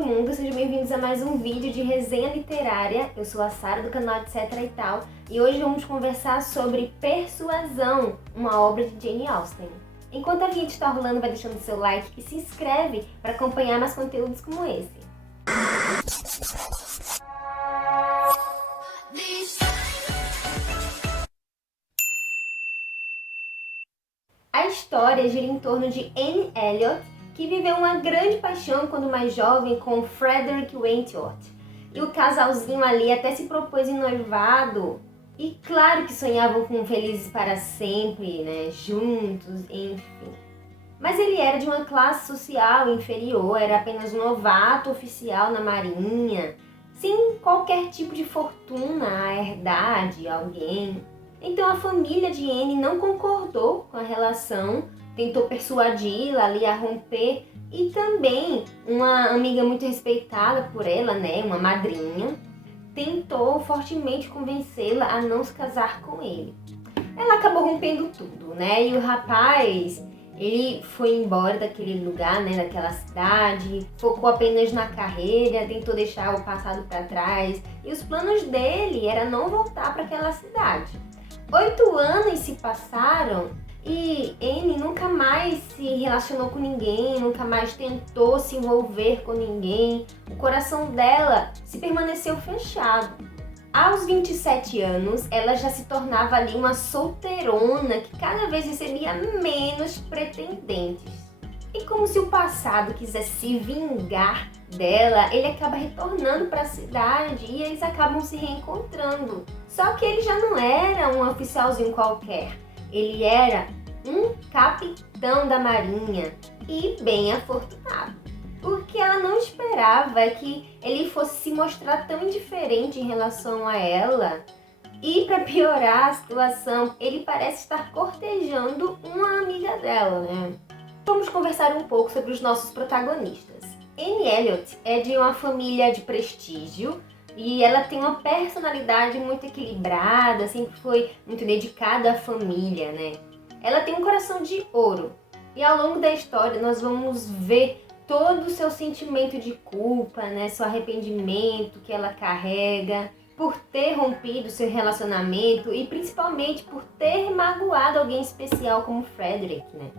todo mundo, sejam bem-vindos a mais um vídeo de resenha literária. Eu sou a Sara do canal Etc e tal, e hoje vamos conversar sobre Persuasão, uma obra de Jane Austen. Enquanto a vinheta está rolando, vai deixando seu like e se inscreve para acompanhar mais conteúdos como esse. A história gira em torno de Anne Elliot, que viveu uma grande paixão quando mais jovem com Frederick Wentworth. E o casalzinho ali até se propôs em noivado. E claro que sonhavam com felizes para sempre, né? Juntos, enfim. Mas ele era de uma classe social inferior, era apenas um novato oficial na marinha, sem qualquer tipo de fortuna a herdar de alguém. Então a família de Anne não concordou com a relação, tentou persuadi-la ali a romper, e também uma amiga muito respeitada por ela, né, uma madrinha, tentou fortemente convencê-la a não se casar com ele. Ela acabou rompendo tudo, né, e o rapaz, ele foi embora daquele lugar, né, daquela cidade, focou apenas na carreira, tentou deixar o passado para trás, e os planos dele era não voltar para aquela cidade. 8 anos se passaram e Anne nunca mais se relacionou com ninguém, nunca mais tentou se envolver com ninguém. O coração dela se permaneceu fechado. Aos 27 anos, ela já se tornava ali uma solteirona que cada vez recebia menos pretendentes. E como se o passado quisesse se vingar dela, ele acaba retornando para a cidade e eles acabam se reencontrando. Só que ele já não era um oficialzinho qualquer, ele era um capitão da marinha e bem afortunado. O que ela não esperava é que ele fosse se mostrar tão indiferente em relação a ela. E para piorar a situação, ele parece estar cortejando uma amiga dela, né? Vamos conversar um pouco sobre os nossos protagonistas. Anne Elliot é de uma família de prestígio e ela tem uma personalidade muito equilibrada, sempre foi muito dedicada à família, né? Ela tem um coração de ouro e ao longo da história nós vamos ver todo o seu sentimento de culpa, né? Seu arrependimento que ela carrega por ter rompido seu relacionamento e principalmente por ter magoado alguém especial como Frederick, né?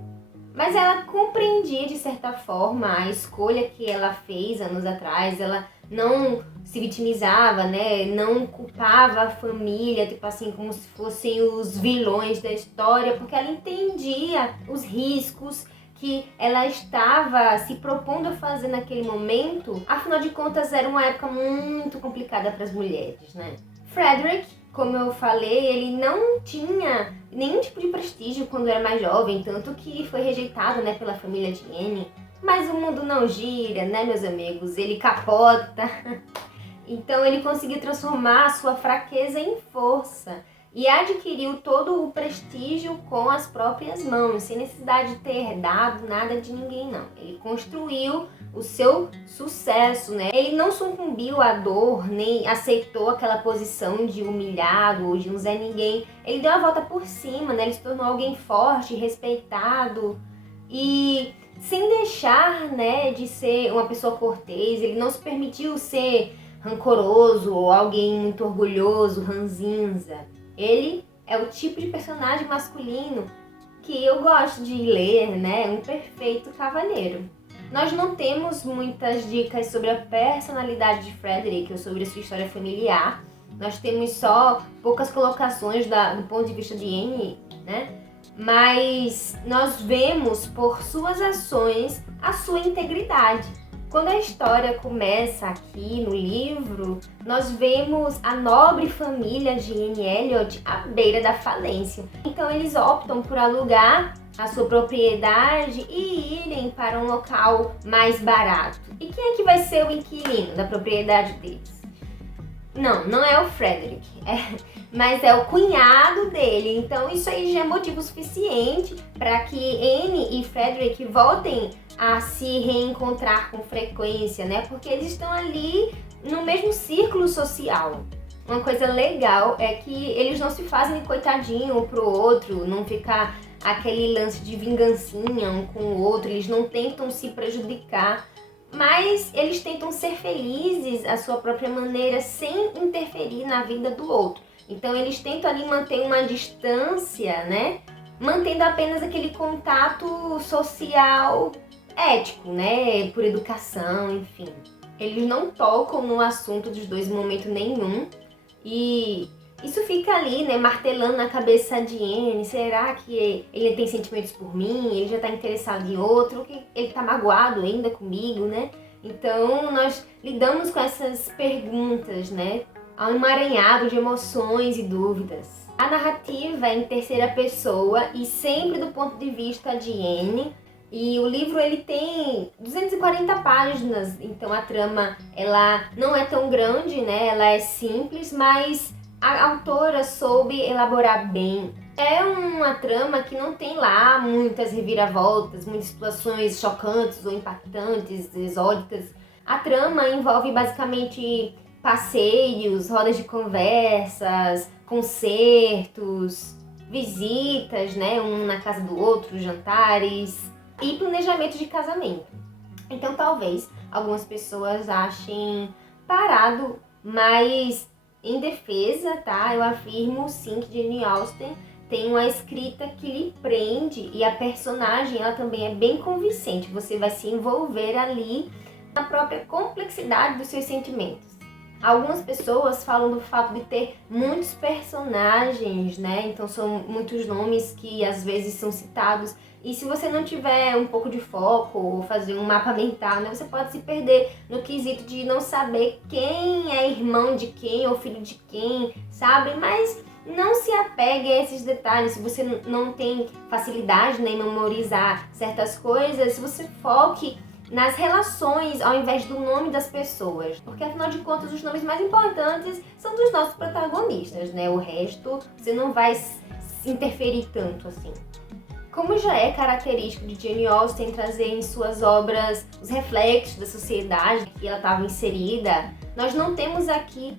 Mas ela compreendia de certa forma a escolha que ela fez anos atrás, ela não se vitimizava, né? Não culpava a família, tipo assim, como se fossem os vilões da história, porque ela entendia os riscos que ela estava se propondo a fazer naquele momento. Afinal de contas, era uma época muito complicada para as mulheres, né? Frederick, como eu falei, ele não tinha nenhum tipo de prestígio quando era mais jovem, tanto que foi rejeitado, né, pela família de Anne. Mas o mundo não gira, né, meus amigos? Ele capota. Então ele conseguiu transformar a sua fraqueza em força e adquiriu todo o prestígio com as próprias mãos, sem necessidade de ter herdado nada de ninguém, não. Ele construiu o seu sucesso, né? Ele não sucumbiu à dor, nem aceitou aquela posição de humilhado ou de um Zé Ninguém. Ele deu a volta por cima, né? Ele se tornou alguém forte, respeitado e sem deixar, né, de ser uma pessoa cortês. Ele não se permitiu ser rancoroso ou alguém muito orgulhoso, ranzinza. Ele é o tipo de personagem masculino que eu gosto de ler, né? Um perfeito cavalheiro. Nós não temos muitas dicas sobre a personalidade de Frederick ou sobre a sua história familiar. Nós temos só poucas colocações do ponto de vista de Anne, né? Mas nós vemos por suas ações a sua integridade. Quando a história começa aqui no livro, nós vemos a nobre família de Anne Elliot à beira da falência. Então eles optam por alugar a sua propriedade e irem para um local mais barato. E quem é que vai ser o inquilino da propriedade deles? Não é o Frederick, mas é o cunhado dele. Então isso aí já é motivo suficiente para que Anne e Frederick voltem a se reencontrar com frequência, né? Porque eles estão ali no mesmo círculo social. Uma coisa legal é que eles não se fazem coitadinho um pro outro, não ficar aquele lance de vingancinha um com o outro, eles não tentam se prejudicar. mas eles tentam ser felizes à sua própria maneira, sem interferir na vida do outro. Então eles tentam ali manter uma distância, né? Mantendo apenas aquele contato social ético, né? Por educação, enfim. Eles não tocam no assunto dos dois em momento nenhum. E isso fica ali, né, martelando na cabeça de Anne. Será que ele tem sentimentos por mim? Ele já tá interessado em outro? Que ele tá magoado ainda comigo, né? Então, nós lidamos com essas perguntas, né? Há um emaranhado de emoções e dúvidas. A narrativa é em terceira pessoa e sempre do ponto de vista de Anne. E o livro ele tem 240 páginas, então a trama ela não é tão grande, né? Ela é simples, mas a autora soube elaborar bem. É uma trama que não tem lá muitas reviravoltas, muitas situações chocantes ou impactantes, exóticas. A trama envolve basicamente passeios, rodas de conversas, concertos, visitas, né? Um na casa do outro, jantares e planejamento de casamento. Então talvez algumas pessoas achem parado, mas em defesa, tá? Eu afirmo sim que Jane Austen tem uma escrita que lhe prende e a personagem ela também é bem convincente. Você vai se envolver ali na própria complexidade dos seus sentimentos. Algumas pessoas falam do fato de ter muitos personagens, né? Então são muitos nomes que às vezes são citados. E se você não tiver um pouco de foco ou fazer um mapa mental, né, você pode se perder no quesito de não saber quem é irmão de quem ou filho de quem, sabe? Mas não se apegue a esses detalhes. Se você não tem facilidade, né, em memorizar certas coisas, você foque nas relações ao invés do nome das pessoas. Porque afinal de contas, os nomes mais importantes são dos nossos protagonistas, né? O resto você não vai se interferir tanto assim. Como já é característico de Jane Austen trazer em suas obras os reflexos da sociedade que ela estava inserida, nós não temos aqui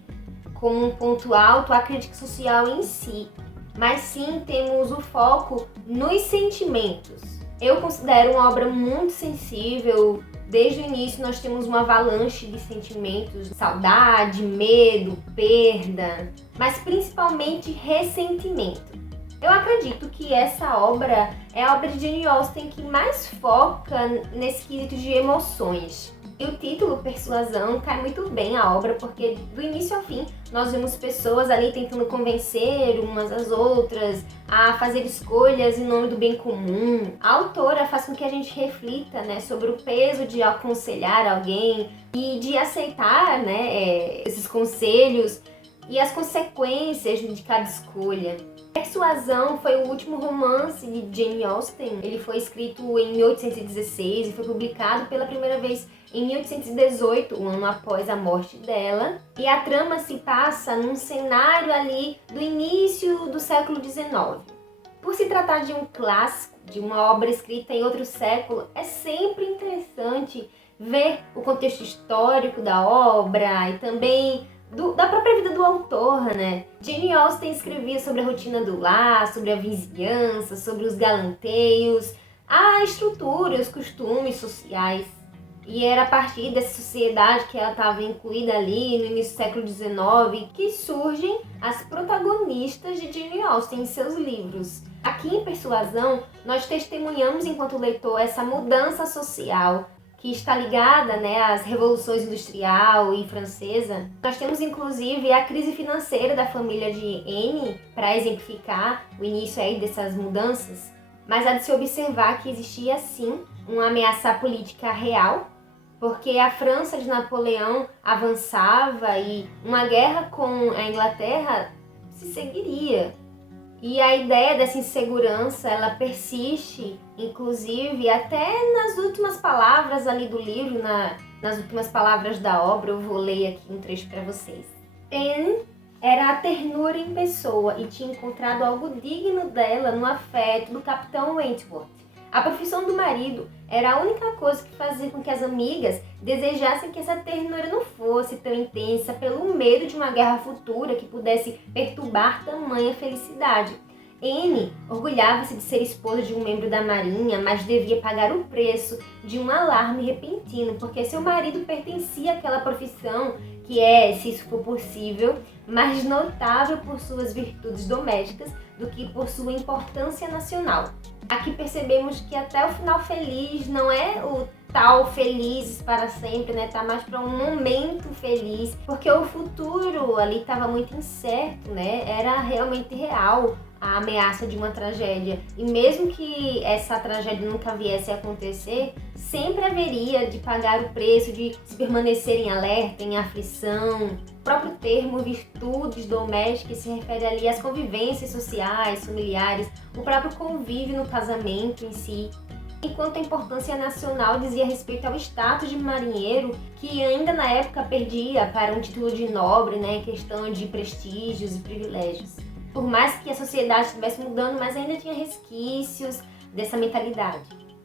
como um ponto alto a crítica social em si, mas sim temos o foco nos sentimentos. Eu considero uma obra muito sensível. Desde o início nós temos uma avalanche de sentimentos, saudade, medo, perda, mas principalmente ressentimento. Eu acredito que essa obra é a obra de Jane Austen que mais foca nesse quesito de emoções. E o título, Persuasão, cai muito bem à obra, porque do início ao fim nós vemos pessoas ali tentando convencer umas às outras a fazer escolhas em nome do bem comum. A autora faz com que a gente reflita, né, sobre o peso de aconselhar alguém e de aceitar, né, esses conselhos e as consequências de cada escolha. Persuasão foi o último romance de Jane Austen. Ele foi escrito em 1816 e foi publicado pela primeira vez em 1818, um ano após a morte dela. E a trama se passa num cenário ali do início do século XIX. Por se tratar de um clássico, de uma obra escrita em outro século, é sempre interessante ver o contexto histórico da obra e também da própria vida do autor, né? Jane Austen escrevia sobre a rotina do lar, sobre a vizinhança, sobre os galanteios, a estrutura, os costumes sociais. E era a partir dessa sociedade que ela estava incluída ali no início do século XIX que surgem as protagonistas de Jane Austen em seus livros. Aqui em Persuasão, nós testemunhamos enquanto leitor essa mudança social que está ligada, né, às revoluções industrial e francesa. Nós temos inclusive a crise financeira da família de Anne para exemplificar o início aí dessas mudanças. Mas há de se observar que existia sim uma ameaça política real, porque a França de Napoleão avançava e uma guerra com a Inglaterra se seguiria. E a ideia dessa insegurança, ela persiste, inclusive, até nas últimas palavras ali do livro, nas últimas palavras da obra. Eu vou ler aqui um trecho para vocês. Anne era a ternura em pessoa e tinha encontrado algo digno dela no afeto do capitão Wentworth. A profissão do marido era a única coisa que fazia com que as amigas desejassem que essa ternura não fosse tão intensa pelo medo de uma guerra futura que pudesse perturbar tamanha felicidade. Anne orgulhava-se de ser esposa de um membro da marinha, mas devia pagar o preço de um alarme repentino, porque seu marido pertencia àquela profissão que é, se isso for possível, mais notável por suas virtudes domésticas do que por sua importância nacional. Aqui percebemos que até o final feliz não é o tal felizes para sempre, né? Tá mais para um momento feliz, porque o futuro ali estava muito incerto, né? Era realmente real a ameaça de uma tragédia. E mesmo que essa tragédia nunca viesse a acontecer, sempre haveria de pagar o preço de se permanecer em alerta, em aflição. O próprio termo virtudes domésticas se refere ali às convivências sociais, familiares, o próprio convívio no casamento em si. Enquanto a importância nacional dizia respeito ao status de marinheiro, que ainda na época perdia para um título de nobre, né, questão de prestígios e privilégios. Por mais que a sociedade estivesse mudando, mas ainda tinha resquícios dessa mentalidade.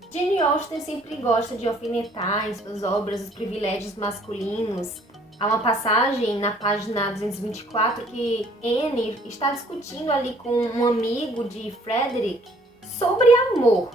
Jane Austen sempre gosta de alfinetar em suas obras os privilégios masculinos. Há uma passagem na página 224 que Anne está discutindo ali com um amigo de Frederick sobre amor.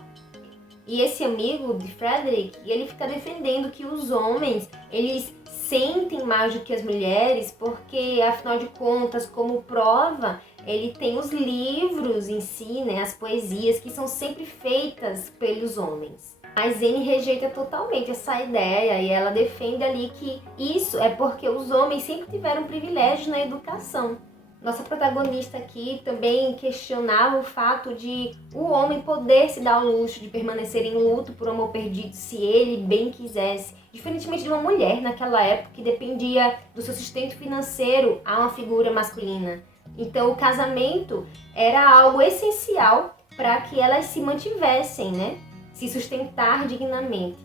E esse amigo de Frederick, ele fica defendendo que os homens, eles sentem mais do que as mulheres, porque afinal de contas, como prova, ele tem os livros em si, né, as poesias que são sempre feitas pelos homens. Mas Anne rejeita totalmente essa ideia e ela defende ali que isso é porque os homens sempre tiveram privilégio na educação. Nossa protagonista aqui também questionava o fato de o homem poder se dar ao luxo de permanecer em luto por amor perdido se ele bem quisesse, diferentemente de uma mulher naquela época que dependia do seu sustento financeiro a uma figura masculina. Então o casamento era algo essencial para que elas se mantivessem, né? Se sustentar dignamente.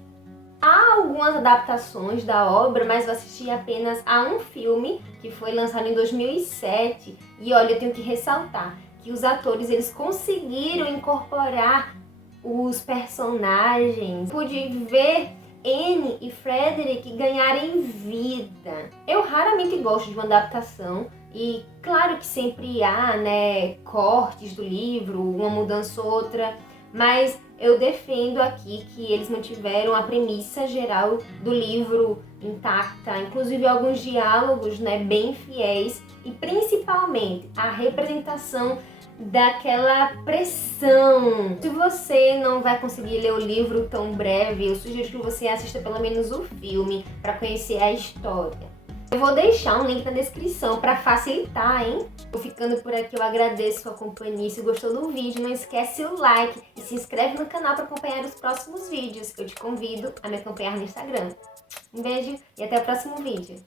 Há algumas adaptações da obra, mas eu assisti apenas a um filme que foi lançado em 2007 e olha, eu tenho que ressaltar que os atores eles conseguiram incorporar os personagens. Pude ver Anne e Frederick ganharem vida. Eu raramente gosto de uma adaptação e claro que sempre há, né, cortes do livro, uma mudança ou outra, mas eu defendo aqui que eles mantiveram a premissa geral do livro intacta, inclusive alguns diálogos, né, bem fiéis e principalmente a representação daquela pressão. Se você não vai conseguir ler o livro tão breve, eu sugiro que você assista pelo menos o filme para conhecer a história. Eu vou deixar um link na descrição para facilitar, hein? Tô ficando por aqui, eu agradeço sua companhia. Se gostou do vídeo, não esquece o like e se inscreve no canal para acompanhar os próximos vídeos. Eu te convido a me acompanhar no Instagram. Um beijo e até o próximo vídeo.